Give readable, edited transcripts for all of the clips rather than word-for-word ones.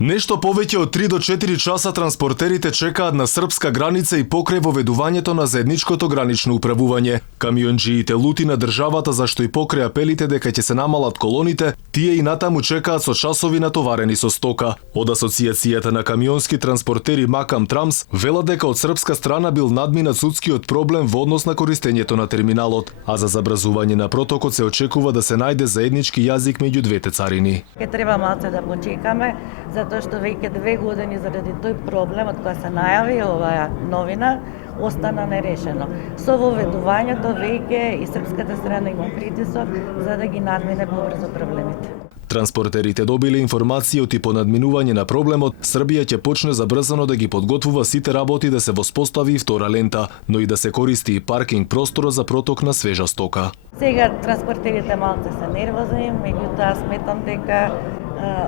Нешто повеќе од 3 до 4 часа транспортерите чекаат на српска граница и покрај воведувањето на заедничкото гранично управување. Камионџиите лути на државата зашто и покрај апелите дека ќе се намалат колоните, тие и натаму чекаат со часови натоварени со стока. Од Асоциацијата на камионски транспортери Макам Трамс велат дека од српска страна бил надминат судскиот проблем во однос на користењето на терминалот, а за забрзување на протокот се очекува да се најде заеднички јазик меѓу двете царини. Ке треба малце да почекаме, затоа што веќе 2 години заради тој проблем од која се најави оваа новина остана нерешено. Со воведувањето веќе и српската страна има притисок за да ги надмине побрзо проблемите. Транспортерите добиле информација од и по надминување на проблемот, Србија ќе почне забрзано да ги подготвува сите работи да се воспостави и втора лента, но и да се користи и паркинг простор за проток на свежа стока. Сега транспортерите малце се нервозни, меѓутоа сметам дека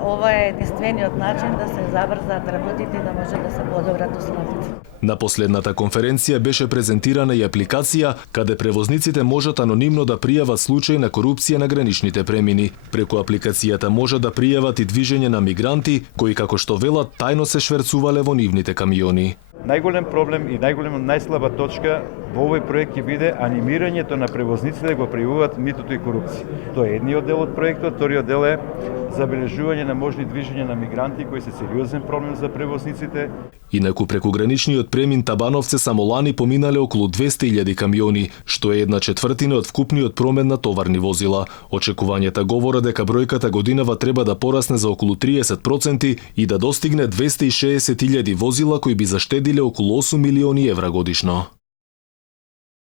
ова е единствениот начин да се забрзаат работите и да може да се подобрат условите. На последната конференција беше презентирана и апликација каде превозниците можат анонимно да пријават случај на корупција на граничните премини. Преку апликацијата може да пријават и движење на мигранти кои, како што велат, тајно се шверцувале во нивните камиони. Најголем проблем и најслаба точка во овој проект ќе биде анимирањето на превозниците да го пријавуваат митото и корупција. Тоа е едниот дел од проектот, вториот дел е забележување на можни движења на мигранти кои се сериозен проблем за превозниците. Инаку преку граничниот премин Табановце само лани поминале околу 200.000 камиони, што е 1/4 од вкупниот промет на товарни возила. Очекувањата говорат дека бројката годинава треба да порасне за околу 30% и да достигне 260.000 возила кои би заштедиле околу 8 милиони евра годишно.